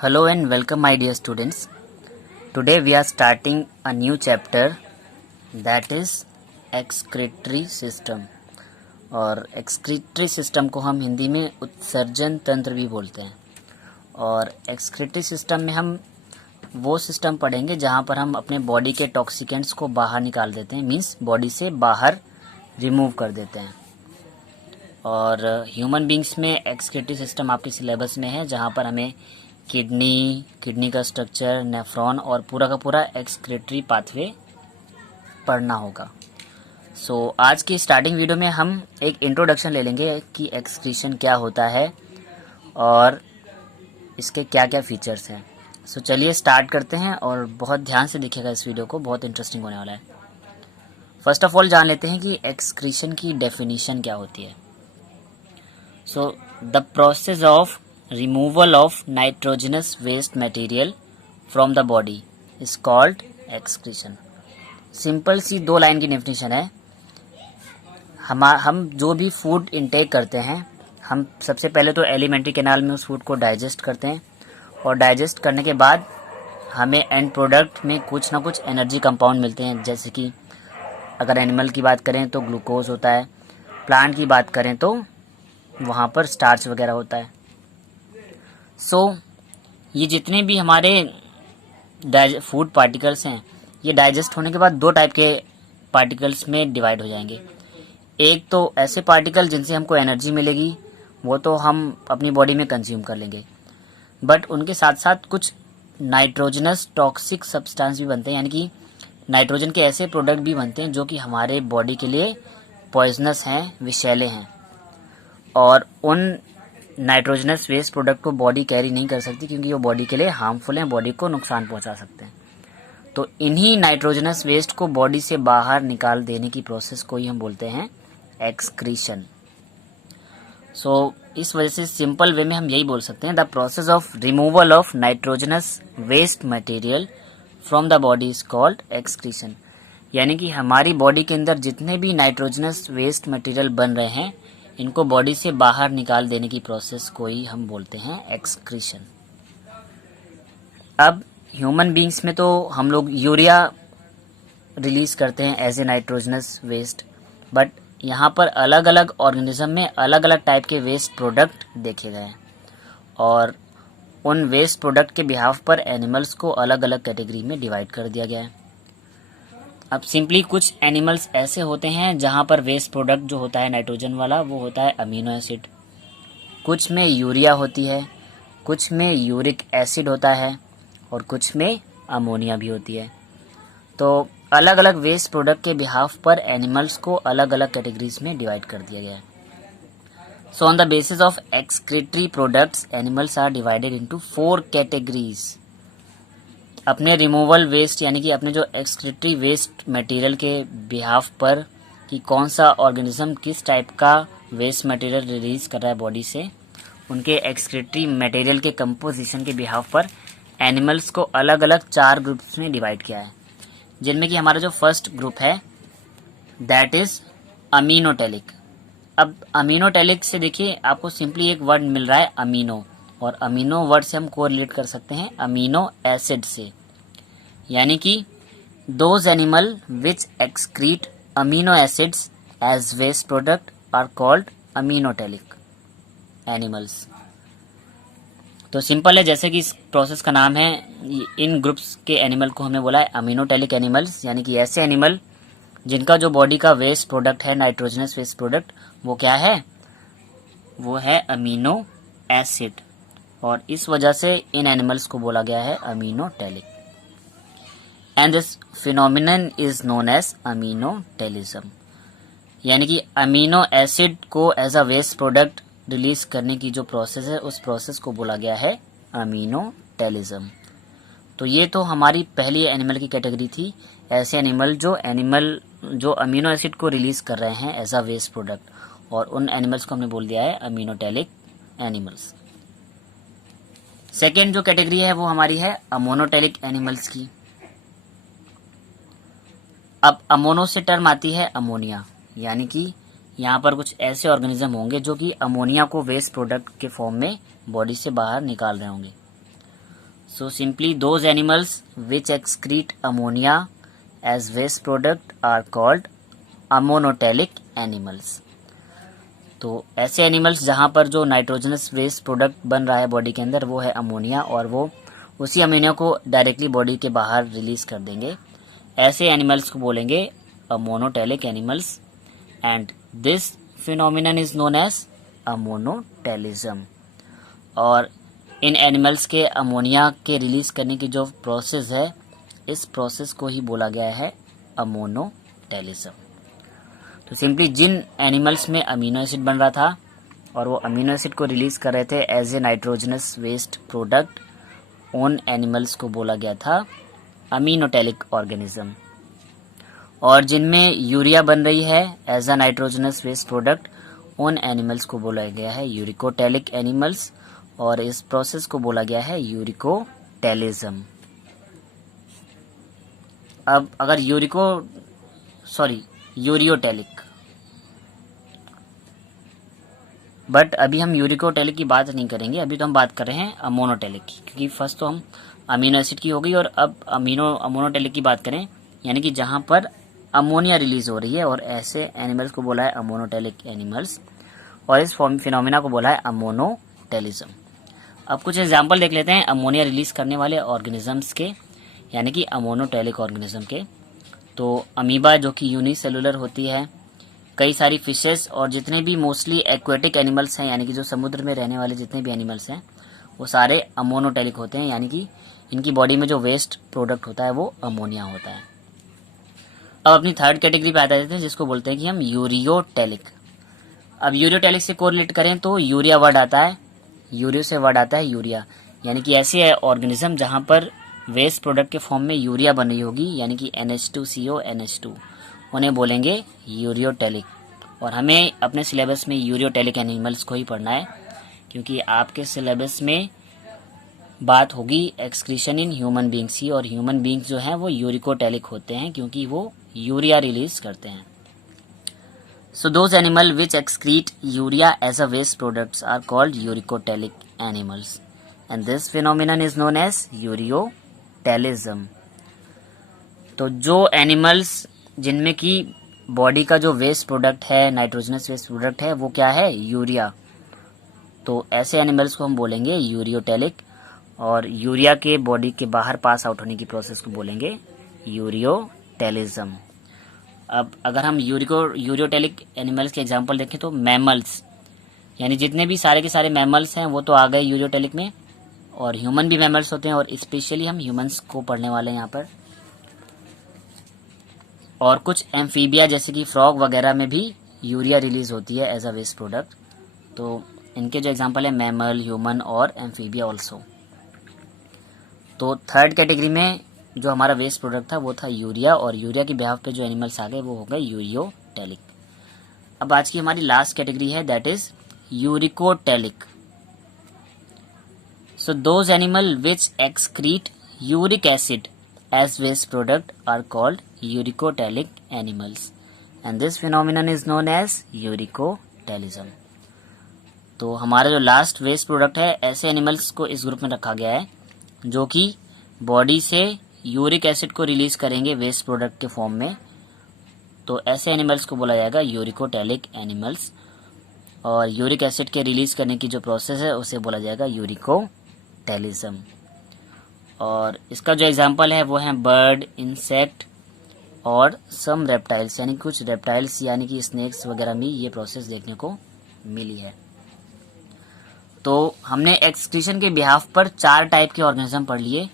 Hello and welcome my dear students. Today we are starting a new chapter that is excretory system और excretory system को हम हिंदी में उत्सर्जन तंत्र भी बोलते हैं। और excretory system में हम वो सिस्टम पढ़ेंगे जहाँ पर हम अपने बॉडी के टॉक्सिकेंट्स को बाहर निकाल देते हैं, मीन्स बॉडी से बाहर रिमूव कर देते हैं। और ह्यूमन बींग्स में एक्सक्रीटरी सिस्टम आपके सिलेबस में है, जहाँ पर हमें किडनी का स्ट्रक्चर, नेफ्रॉन और पूरा का पूरा एक्सक्रीटरी पाथवे पढ़ना होगा। सो आज की स्टार्टिंग वीडियो में हम एक इंट्रोडक्शन ले लेंगे कि एक्सक्रीशन क्या होता है और इसके क्या क्या फीचर्स हैं। सो चलिए स्टार्ट करते हैं और बहुत ध्यान से देखिएगा इस वीडियो को, बहुत इंटरेस्टिंग होने वाला है। फर्स्ट ऑफ ऑल जान लेते हैं कि एक्सक्रीशन की डेफिनेशन क्या होती है। So the process of removal of nitrogenous waste material from the body is called excretion. Simple सी दो लाइन की डेफिनेशन है। हम जो भी फूड इंटेक करते हैं, हम सबसे पहले तो एलिमेंट्री कैनाल में उस फूड को डाइजेस्ट करते हैं और डाइजेस्ट करने के बाद हमें एंड प्रोडक्ट में कुछ ना कुछ एनर्जी कंपाउंड मिलते हैं। जैसे कि अगर एनिमल की बात करें तो ग्लूकोज होता है, प्लांट की बात करें तो वहाँ पर स्टार्च वगैरह होता है। सो ये जितने भी हमारे फूड पार्टिकल्स हैं, ये डाइजेस्ट होने के बाद दो टाइप के पार्टिकल्स में डिवाइड हो जाएंगे। एक तो ऐसे पार्टिकल जिनसे हमको एनर्जी मिलेगी, वो तो हम अपनी बॉडी में कंज्यूम कर लेंगे, बट उनके साथ साथ कुछ नाइट्रोजनस टॉक्सिक सब्सटेंस भी बनते हैं, यानी कि नाइट्रोजन के ऐसे प्रोडक्ट भी बनते हैं जो कि हमारे बॉडी के लिए पॉइजनस हैं, विषैले हैं। और उन नाइट्रोजनस वेस्ट प्रोडक्ट को बॉडी कैरी नहीं कर सकती क्योंकि वो बॉडी के लिए हार्मफुल हैं, बॉडी को नुकसान पहुंचा सकते हैं। तो इन्हीं नाइट्रोजनस वेस्ट को बॉडी से बाहर निकाल देने की प्रोसेस को ही हम बोलते हैं एक्सक्रीशन। सो इस वजह से सिंपल वे में हम यही बोल सकते हैं, the process of removal of nitrogenous waste material from the body is called excretion. यानी कि हमारी बॉडी के अंदर जितने भी नाइट्रोजनस वेस्ट मटेरियल बन रहे हैं, इनको बॉडी से बाहर निकाल देने की प्रोसेस को ही हम बोलते हैं एक्सक्रीशन। अब ह्यूमन बींग्स में तो हम लोग यूरिया रिलीज करते हैं as a nitrogenous waste, but यहाँ पर अलग अलग ऑर्गेनिज्म में अलग अलग टाइप के वेस्ट प्रोडक्ट देखे गए हैं और उन वेस्ट प्रोडक्ट के बिहाफ पर एनिमल्स को अलग अलग कैटेगरी में डिवाइड कर दिया गया है। अब सिंपली कुछ एनिमल्स ऐसे होते हैं जहाँ पर वेस्ट प्रोडक्ट जो होता है नाइट्रोजन वाला, वो होता है अमीनो एसिड। कुछ में यूरिया होती है, कुछ में यूरिक एसिड होता है और कुछ में अमोनिया भी होती है। तो अलग अलग वेस्ट प्रोडक्ट के बिहाफ पर एनिमल्स को अलग अलग कैटेगरीज में डिवाइड कर दिया गया है। So on the basis of excretory products animals are divided into 4 categories. अपने रिमूवल वेस्ट यानी कि अपने जो एक्सक्रीटरी वेस्ट मटेरियल के बिहाफ पर कि कौन सा ऑर्गेनिज्म किस टाइप का वेस्ट मटेरियल रिलीज कर रहा है बॉडी से, उनके एक्सक्रीटरी मटेरियल के कंपोजिशन के बिहाफ पर एनिमल्स को अलग अलग 4 ग्रुप्स में डिवाइड किया है, जिनमें कि हमारा जो फर्स्ट ग्रुप है दैट इज अमीनोटेलिक। अब अमीनोटेलिक से देखिए आपको सिंपली एक वर्ड मिल रहा है अमीनो, और अमीनो वर्ड से हम कोरिलेट कर सकते हैं अमीनो एसिड से, यानी कि those animal which excrete amino acids as waste product are called aminotelic animals. तो सिंपल है, जैसे कि इस प्रोसेस का नाम है, इन ग्रुप्स के एनिमल को हमने बोला है अमीनोटेलिक एनिमल्स, यानी कि ऐसे एनिमल जिनका जो बॉडी का वेस्ट प्रोडक्ट है, नाइट्रोजनस वेस्ट प्रोडक्ट, वो क्या है, वो है अमीनो एसिड, और इस वजह से इन एनिमल्स को बोला गया है aminotelic. And this phenomenon is known as aminotelism, यानी कि अमीनो एसिड को as a waste product release करने की जो प्रोसेस है, उस प्रोसेस को बोला गया है अमीनोटेलिज्म। तो ये तो हमारी पहली एनिमल की कैटेगरी थी, ऐसे एनिमल जो अमीनो एसिड को रिलीज कर रहे हैं एज अ वेस्ट प्रोडक्ट, और उन एनिमल्स को हमने बोल दिया है अमीनोटेलिक एनिमल्स। सेकेंड जो कैटेगरी है वो हमारी है अमोनोटेलिक एनिमल्स की। अब अमोनो से टर्म आती है अमोनिया, यानी कि यहाँ पर कुछ ऐसे ऑर्गेनिज्म होंगे जो कि अमोनिया को वेस्ट प्रोडक्ट के फॉर्म में बॉडी से बाहर निकाल रहे होंगे। So simply those animals which excrete ammonia as waste product are called ammonotelic animals. तो ऐसे एनिमल्स जहाँ पर जो नाइट्रोजनस वेस्ट प्रोडक्ट बन रहा है बॉडी के अंदर वो है अमोनिया, और वो उसी अमोनिया को डायरेक्टली बॉडी के बाहर रिलीज कर देंगे। ऐसे एनिमल्स को बोलेंगे ammonotelic animals, and this phenomenon is known as ammonotelism. और इन एनिमल्स के अमोनिया के रिलीज करने की जो प्रोसेस है, इस प्रोसेस को ही बोला गया है अमोनोटेलिज्म। तो सिंपली जिन एनिमल्स में अमीनो एसिड बन रहा था और वो अमीनो एसिड को रिलीज कर रहे थे as a nitrogenous waste product, उन एनिमल्स को बोला गया था अमीनोटेलिक ऑर्गेनिज्म। और जिनमें यूरिया बन रही है as a nitrogenous waste product, उन एनिमल्स को बोला गया है यूरिकोटेलिक एनिमल्स, और इस प्रोसेस को बोला गया है यूरिकोटेलिज्म। अब अगर यूरियोटेलिक, बट अभी हम यूरिकोटेलिक की बात नहीं करेंगे, अभी तो हम बात कर रहे हैं अमोनोटेलिक की, क्योंकि फर्स्ट तो हम अमीनो एसिड की हो गई और अब अमोनोटेलिक की बात करें, यानी कि जहां पर अमोनिया रिलीज हो रही है, और ऐसे एनिमल्स को बोला है अमोनोटेलिक एनिमल्स, और इस फिनोमिना को बोला है अमोनोटेलिज्म। अब कुछ एग्जाम्पल देख लेते हैं अमोनिया रिलीज करने वाले ऑर्गेनिजम्स के, यानी कि अमोनोटेलिक ऑर्गेनिज्म के। तो अमीबा जो कि यूनिसेलुलर होती है, कई सारी फिशेस, और जितने भी मोस्टली एक्वेटिक एनिमल्स हैं, यानी कि जो समुद्र में रहने वाले जितने भी एनिमल्स हैं, वो सारे अमोनोटेलिक होते हैं, यानी कि इनकी बॉडी में जो वेस्ट प्रोडक्ट होता है वो अमोनिया होता है। अब अपनी थर्ड कैटेगरी पे आ जाते हैं, जिसको बोलते हैं कि हम यूरियोटेलिक। अब यूरियोटेलिक से कोरिलेट करें तो यूरिया वर्ड आता है, यूरियो से वर्ड आता है यूरिया, यानी कि ऐसे ऑर्गेनिज्म जहां पर वेस्ट प्रोडक्ट के फॉर्म में यूरिया बन रही होगी, यानी कि NH2CO NH2, उन्हें बोलेंगे यूरियोटेलिक। और हमें अपने सिलेबस में यूरियोटेलिक एनिमल्स को ही पढ़ना है, क्योंकि आपके सिलेबस में बात होगी एक्सक्रीशन इन ह्यूमन बींग्स की, और ह्यूमन बींग्स जो हैं वो यूरिकोटेलिक होते हैं क्योंकि वो यूरिया रिलीज करते हैं। So those animal which excrete urea as a waste products are called uricotelic animals, and this phenomenon is known as ureotelism. तो जो एनिमल्स जिनमें की बॉडी का जो वेस्ट प्रोडक्ट है, नाइट्रोजनस वेस्ट प्रोडक्ट है, वो क्या है, यूरिया, तो ऐसे एनिमल्स को हम बोलेंगे यूरियोटेलिक, और यूरिया के बॉडी के बाहर पास आउट होने की प्रोसेस को बोलेंगे यूरियोटेलिज्म। अब अगर हम यूरियोटेलिक एनिमल्स के एग्जांपल देखें तो मैमल्स, यानी जितने भी सारे के सारे मैमल्स हैं वो तो आ गए यूरियोटेलिक में, और ह्यूमन भी मैमल्स होते हैं, और स्पेशली हम ह्यूमंस को पढ़ने वाले हैं यहाँ पर। और कुछ एम्फीबिया जैसे कि फ्रॉग वगैरह में भी यूरिया रिलीज होती है एज अ वेस्ट प्रोडक्ट। तो इनके जो एग्जांपल है मैमल, ह्यूमन और एम्फीबिया ऑल्सो। तो थर्ड कैटेगरी में जो हमारा वेस्ट प्रोडक्ट था वो था यूरिया, और यूरिया के बिहाफ पे जो एनिमल्स आ गए वो हो गए यूरियोटेलिक। अब आज की हमारी लास्ट कैटेगरी है, that is uricotelic. So those animal which excrete uric acid as waste product are called uricotelic animals, and this phenomenon is known as uricotelism. तो हमारा जो लास्ट वेस्ट प्रोडक्ट है, ऐसे एनिमल्स को इस ग्रुप में रखा गया है जो कि बॉडी से यूरिक एसिड को रिलीज करेंगे वेस्ट प्रोडक्ट के फॉर्म में। तो ऐसे एनिमल्स को बोला जाएगा यूरिकोटेलिक एनिमल्स, और यूरिक एसिड के रिलीज करने की जो प्रोसेस है उसे बोला जाएगा यूरिकोटेलिज्म। और इसका जो एग्जांपल है वो है बर्ड, इंसेक्ट और सम रेप्टाइल्स, यानी कुछ रेप्टाइल्स यानी कि स्नेक्स वगैरह में ये प्रोसेस देखने को मिली है। तो हमने एक्सक्रीशन के बिहाफ पर 4 टाइप के ऑर्गेनिज्म पढ़ लिए।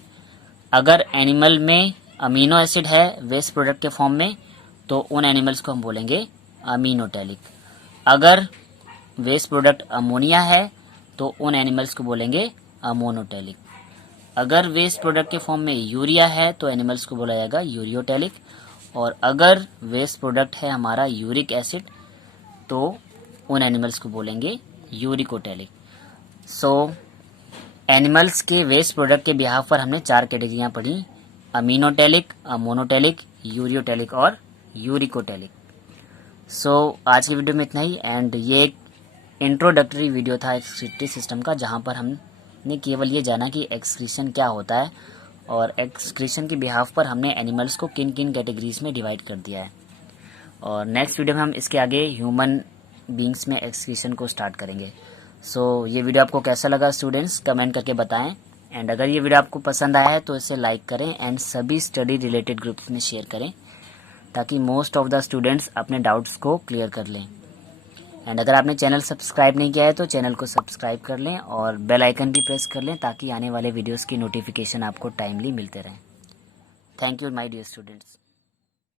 अगर एनिमल में अमीनो एसिड है वेस्ट प्रोडक्ट के फॉर्म में, तो उन एनिमल्स को हम बोलेंगे अमीनोटेलिक। अगर वेस्ट प्रोडक्ट अमोनिया है तो उन एनिमल्स को बोलेंगे अमोनोटेलिक। अगर वेस्ट प्रोडक्ट के फॉर्म में यूरिया है तो एनिमल्स को बोला जाएगा यूरियोटेलिक, और अगर वेस्ट प्रोडक्ट है हमारा यूरिक एसिड तो उन एनिमल्स को बोलेंगे यूरिकोटेलिक। सो एनिमल्स के वेस्ट प्रोडक्ट के बिहाफ पर हमने 4 कैटेगरियां पढ़ी, अमीनोटेलिक, अमोनोटेलिक, यूरियोटेलिक और यूरिकोटेलिक। सो आज की वीडियो में इतना ही, एंड ये एक इंट्रोडक्टरी वीडियो था एक्सक्रीटरी सिस्टम का, जहां पर हम ने केवल ये जाना कि एक्सक्रीशन क्या होता है और एक्सक्रीशन के बिहाफ पर हमने एनिमल्स को किन किन कैटेगरीज में डिवाइड कर दिया है। और नेक्स्ट वीडियो में हम इसके आगे ह्यूमन बींग्स में एक्सक्रीशन को स्टार्ट करेंगे। सो ये वीडियो आपको कैसा लगा स्टूडेंट्स, कमेंट करके बताएं। एंड अगर ये वीडियो आपको पसंद आया है तो इसे लाइक करें एंड सभी स्टडी रिलेटेड ग्रुप्स में शेयर करें ताकि मोस्ट ऑफ द स्टूडेंट्स अपने डाउट्स को क्लियर कर लें। एंड अगर आपने चैनल सब्सक्राइब नहीं किया है तो चैनल को सब्सक्राइब कर लें और बेल आइकन भी प्रेस कर लें ताकि आने वाले वीडियोस की नोटिफिकेशन आपको टाइमली मिलते रहें। Thank you my dear students.